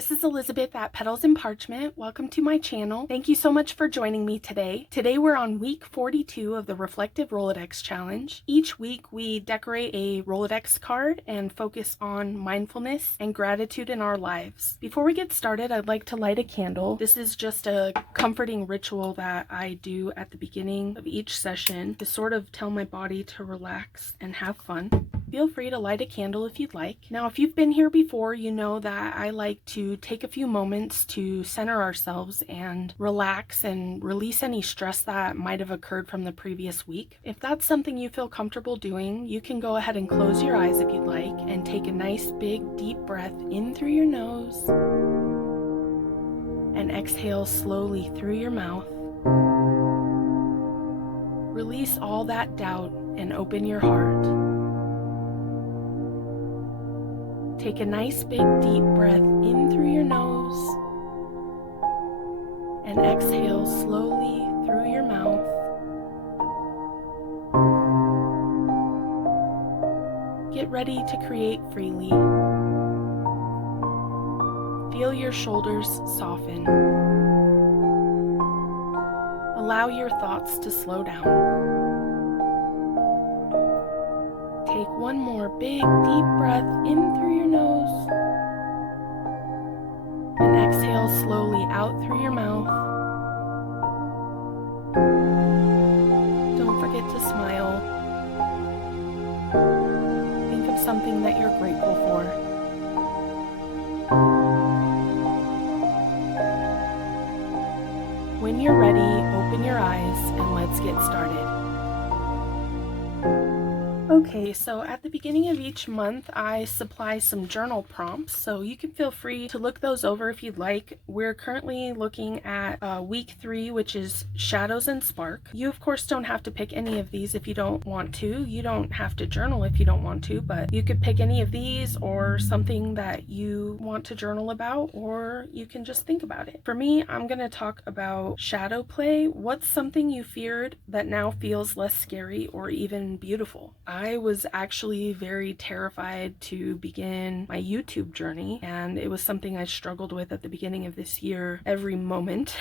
this is Elizabeth at Petals and Parchment. Welcome to my channel. Thank you so much for joining me today. Today we're on week 42 of the Reflective Rolodex Challenge. Each week we decorate a Rolodex card and focus on mindfulness and gratitude in our lives. Before we get started, I'd like to light a candle. This is just a comforting ritual that I do at the beginning of each session to sort of tell my body to relax and have fun. Feel free to light a candle if you'd like. Now, if you've been here before, you know that I like to take a few moments to center ourselves and relax and release any stress that might have occurred from the previous week. If that's something you feel comfortable doing, you can go ahead and close your eyes if you'd like and take a nice big deep breath in through your nose and exhale slowly through your mouth. Release all that doubt and open your heart. Take a nice big deep breath in through your nose and exhale slowly through your mouth. Get ready to create freely. Feel your shoulders soften. Allow your thoughts to slow down. Take one more big deep breath in through your nose and exhale slowly out through your mouth. Don't forget to smile. Think of something that you're grateful for. When you're ready, open your eyes and let's get started. Okay, so at the beginning of each month, I supply some journal prompts, so you can feel free to look those over if you'd like. We're currently looking at week 3, which is Shadows and Spark. You, of course, don't have to pick any of these if you don't want to. You don't have to journal if you don't want to, but you could pick any of these or something that you want to journal about, or you can just think about it. For me, I'm going to talk about shadow play. What's something you feared that now feels less scary or even beautiful? I was actually very terrified to begin my YouTube journey, and it was something I struggled with at the beginning of this year every moment.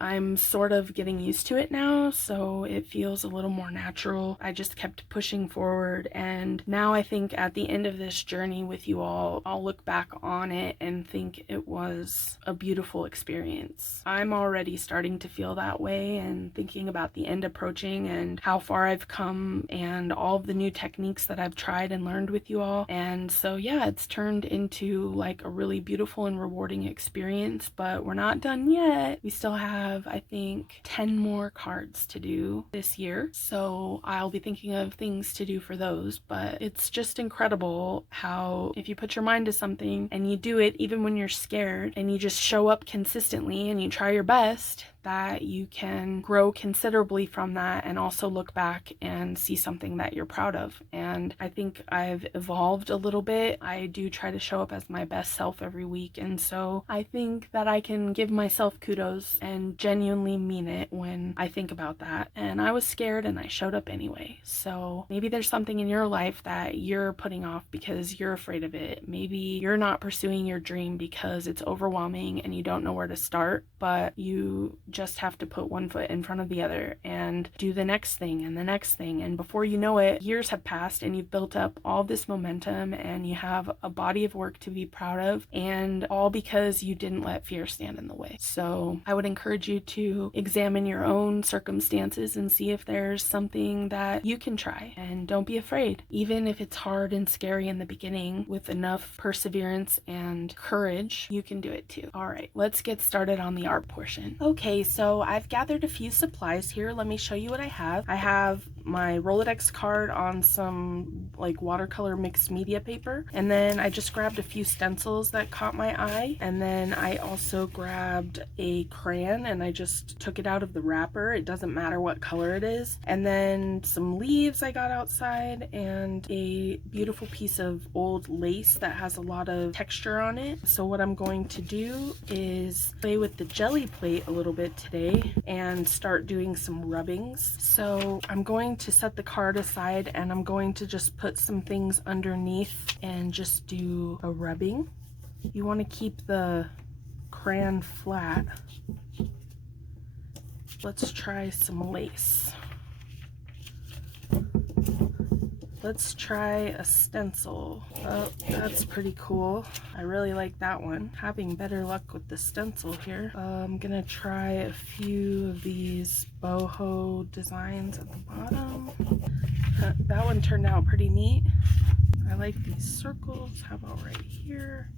I'm sort of getting used to it now, so it feels a little more natural. I just kept pushing forward, and now I think at the end of this journey with you all, I'll look back on it and think it was a beautiful experience. I'm already starting to feel that way and thinking about the end approaching and how far I've come and all of the new techniques that I've tried and learned with you all. And so yeah, it's turned into like a really beautiful and rewarding experience, but we're not done yet. We still have, I think, 10 more cards to do this year, so I'll be thinking of things to do for those. But it's just incredible how if you put your mind to something and you do it even when you're scared and you just show up consistently and you try your best, that you can grow considerably from that and also look back and see something that you're proud of. And I think I've evolved a little bit. I do try to show up as my best self every week, and so I think that I can give myself kudos and genuinely mean it when I think about that. And I was scared and I showed up anyway. So maybe there's something in your life that you're putting off because you're afraid of it. Maybe you're not pursuing your dream because it's overwhelming and you don't know where to start, but you just have to put one foot in front of the other and do the next thing and the next thing. And before you know it, years have passed and you've built up all this momentum and you have a body of work to be proud of, and all because you didn't let fear stand in the way. So I would encourage you to examine your own circumstances and see if there's something that you can try, and don't be afraid. Even if it's hard and scary in the beginning, with enough perseverance and courage, you can do it too. All right, let's get started on the art portion. Okay, so I've gathered a few supplies here. Let me show you what I have. I have my Rolodex card on some like watercolor mixed media paper, and then I just grabbed a few stencils that caught my eye, and then I also grabbed a crayon and I just took it out of the wrapper. It doesn't matter what color it is. And then some leaves I got outside and a beautiful piece of old lace that has a lot of texture on it. So what I'm going to do is play with the jelly plate a little bit today and start doing some rubbings. So I'm going to set the card aside and I'm going to just put some things underneath and just do a rubbing. You want to keep the crayon flat. Let's try some lace. Let's try a stencil. Oh, that's pretty cool. I really like that one. Having better luck with the stencil here. I'm gonna try a few of these boho designs at the bottom. That one turned out pretty neat. I like these circles. How about right here?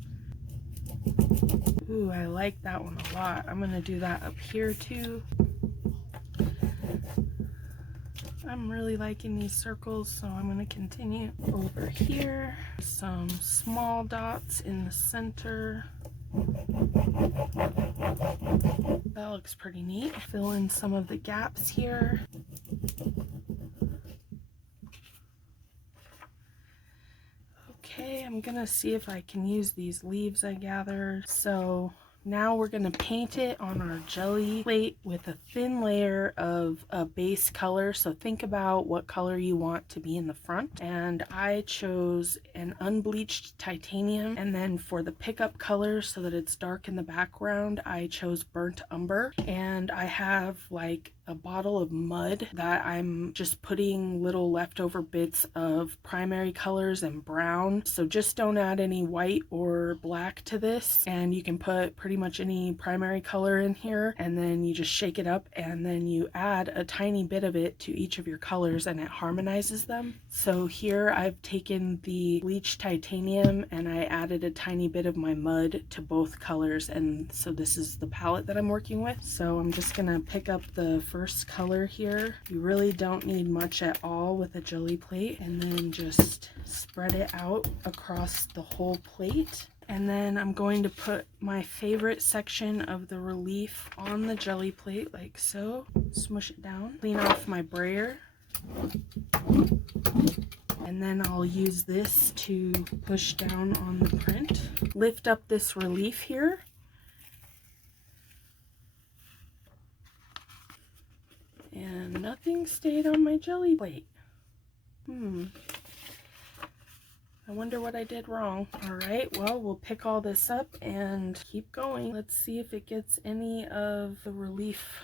Ooh, I like that one a lot. I'm gonna do that up here too. I'm really liking these circles, so I'm going to continue over here. Some small dots in the center. That looks pretty neat. Fill in some of the gaps here. Okay, I'm going to see if I can use these leaves I gathered. So now we're going to paint it on our jelly plate with a thin layer of a base color. So think about what color you want to be in the front. And I chose an unbleached titanium. And then for the pickup color so that it's dark in the background, I chose burnt umber. And I have like a bottle of mud that I'm just putting little leftover bits of primary colors and brown. So just don't add any white or black to this, and you can put pretty much any primary color in here, and then you just shake it up and then you add a tiny bit of it to each of your colors and it harmonizes them. So here I've taken the bleached titanium and I added a tiny bit of my mud to both colors, and so this is the palette that I'm working with. So I'm just gonna pick up the first color here. You really don't need much at all with a jelly plate, and then just spread it out across the whole plate. And then I'm going to put my favorite section of the relief on the jelly plate like so. Smush it down, clean off my brayer, and then I'll use this to push down on the print. Lift up this relief here. And nothing stayed on my jelly plate. I wonder what I did wrong. Alright, well, we'll pick all this up and keep going. Let's see if it gets any of the relief.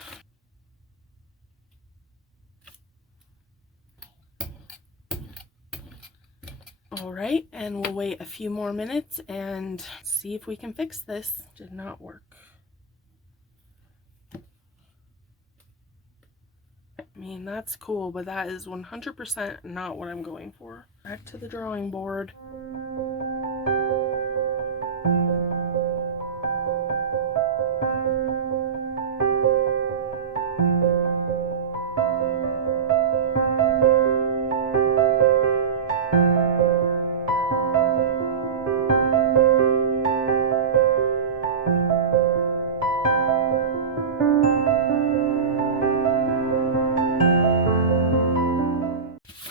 Alright, and we'll wait a few more minutes and see if we can fix this. Did not work. I mean, that's cool, but that is 100% not what I'm going for. Back to the drawing board.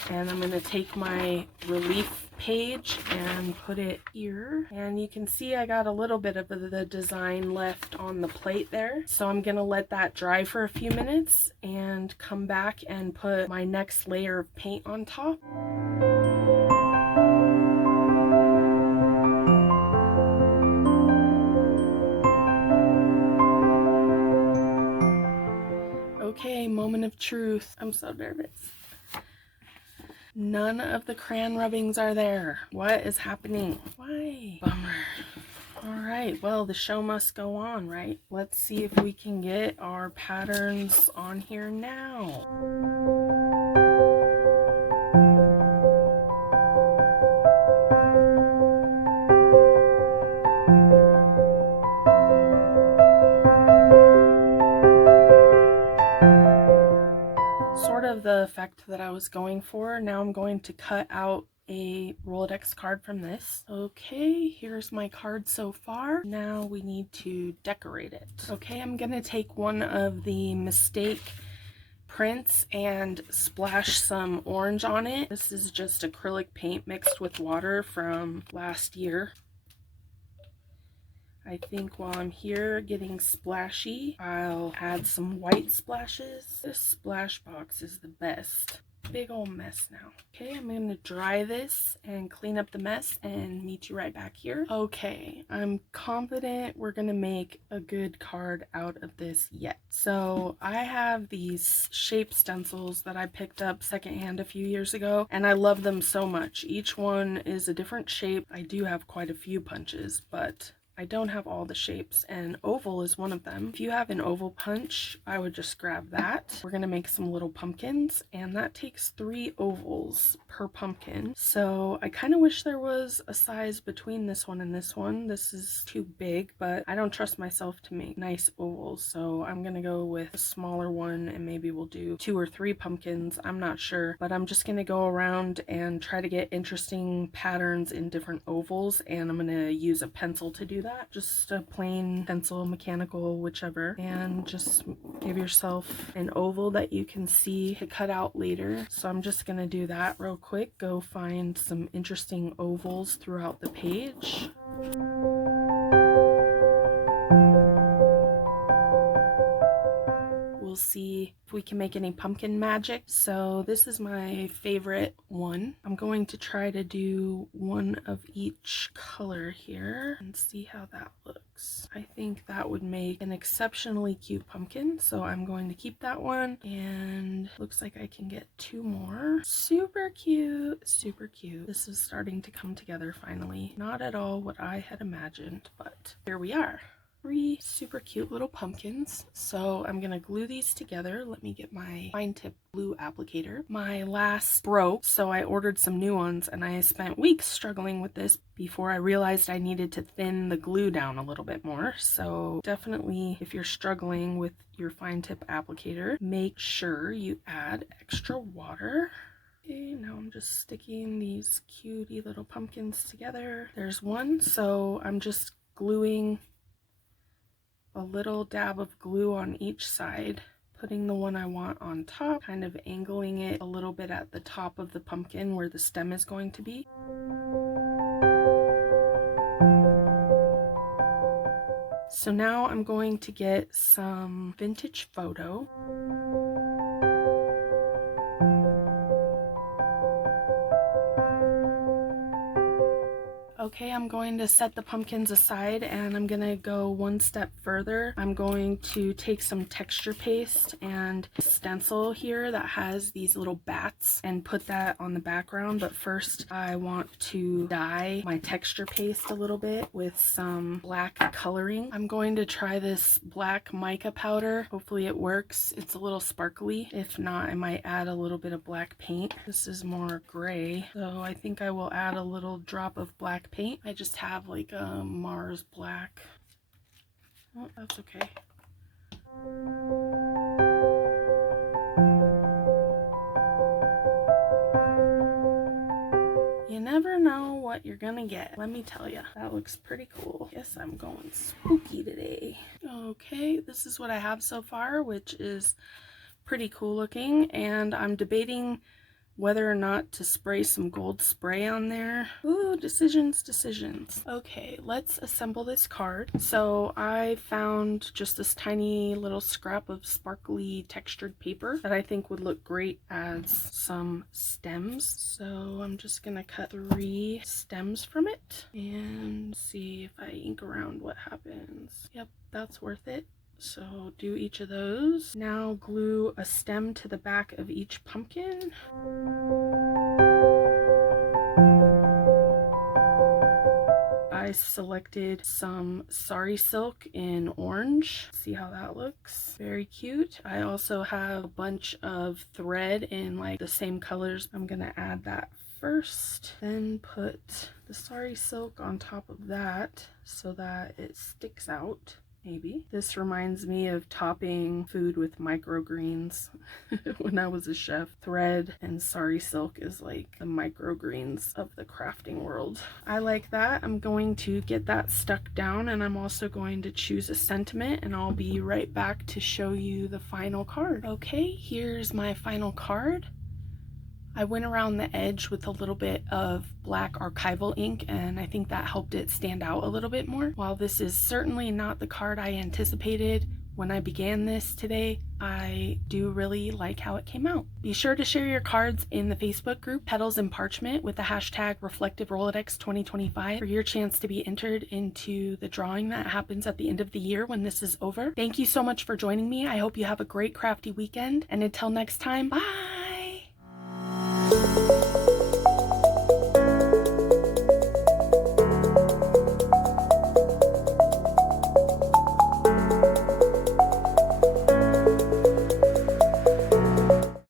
And I'm going to take my relief page and put it here, and you can see I got a little bit of the design left on the plate there, so I'm going to let that dry for a few minutes and come back and put my next layer of paint on top. Okay, moment of truth. I'm so nervous. None of the crayon rubbings are there. What is happening? Why? Bummer. Alright, well, the show must go on, right? Let's see if we can get our patterns on here now. The effect that I was going for. Now I'm going to cut out a Rolodex card from this. Okay, here's my card so far. Now we need to decorate it. Okay, I'm gonna take one of the mistake prints and splash some orange on it. This is just acrylic paint mixed with water from last year. I think while I'm here getting splashy, I'll add some white splashes. This splash box is the best. Big old mess now. Okay, I'm gonna dry this and clean up the mess and meet you right back here. Okay, I'm confident we're gonna make a good card out of this yet. So I have these shape stencils that I picked up secondhand a few years ago, and I love them so much. Each one is a different shape. I do have quite a few punches, but I don't have all the shapes, and oval is one of them. If you have an oval punch, I would just grab that. We're gonna make some little pumpkins, and that takes 3 ovals per pumpkin. So I kind of wish there was a size between this one and this one. This is too big, but I don't trust myself to make nice ovals, so I'm gonna go with a smaller one, and maybe we'll do 2 or 3 pumpkins. I'm not sure, but I'm just gonna go around and try to get interesting patterns in different ovals, and I'm gonna use a pencil to do that. Just a plain pencil, mechanical, whichever, and just give yourself an oval that you can see to cut out later. So I'm just gonna do that real quick. Go find some interesting ovals throughout the page. We'll see if we can make any pumpkin magic. So this is my favorite one. I'm going to try to do one of each color here and see how that looks. I think that would make an exceptionally cute pumpkin, so I'm going to keep that one, and looks like I can get 2 more. Super cute, super cute. This is starting to come together finally. Not at all what I had imagined, but here we are. 3 super cute little pumpkins. So I'm gonna glue these together. Let me get my fine tip glue applicator. My last broke, so I ordered some new ones, and I spent weeks struggling with this before I realized I needed to thin the glue down a little bit more. So definitely, if you're struggling with your fine tip applicator, make sure you add extra water. Okay, now I'm just sticking these cutie little pumpkins together. There's one, so I'm just gluing a little dab of glue on each side, putting the one I want on top, kind of angling it a little bit at the top of the pumpkin where the stem is going to be. So now I'm going to get some vintage photo. Okay, I'm going to set the pumpkins aside, and I'm gonna go one step further. I'm going to take some texture paste and stencil here that has these little bats and put that on the background. But first I want to dye my texture paste a little bit with some black coloring. I'm going to try this black mica powder. Hopefully it works. It's a little sparkly. If not, I might add a little bit of black paint. This is more gray, so I think I will add a little drop of black paint. I just have like a Mars black. Oh, that's okay. You never know what you're gonna get, let me tell you. That looks pretty cool. Guess I'm going spooky today. Okay, this is what I have so far, which is pretty cool looking, and I'm debating whether or not to spray some gold spray on there. Ooh, decisions. Okay, let's assemble this card. So I found just this tiny little scrap of sparkly textured paper that I think would look great as some stems. So I'm just gonna cut 3 stems from it and see if I ink around what happens. Yep, that's worth it. So do each of those. Now glue a stem to the back of each pumpkin. I selected some sari silk in orange. See how that looks? Very cute. I also have a bunch of thread in like the same colors. I'm gonna add that first, then put the sari silk on top of that so that it sticks out. Maybe. This reminds me of topping food with microgreens when I was a chef. Thread and sari silk is like the microgreens of the crafting world. I like that. I'm going to get that stuck down, and I'm also going to choose a sentiment, and I'll be right back to show you the final card. Okay, here's my final card. I went around the edge with a little bit of black archival ink, and I think that helped it stand out a little bit more. While this is certainly not the card I anticipated when I began this today, I do really like how it came out. Be sure to share your cards in the Facebook group Petals and Parchment with the hashtag Reflective Rolodex 2025 for your chance to be entered into the drawing that happens at the end of the year when this is over. Thank you so much for joining me. I hope you have a great crafty weekend, and until next time, bye!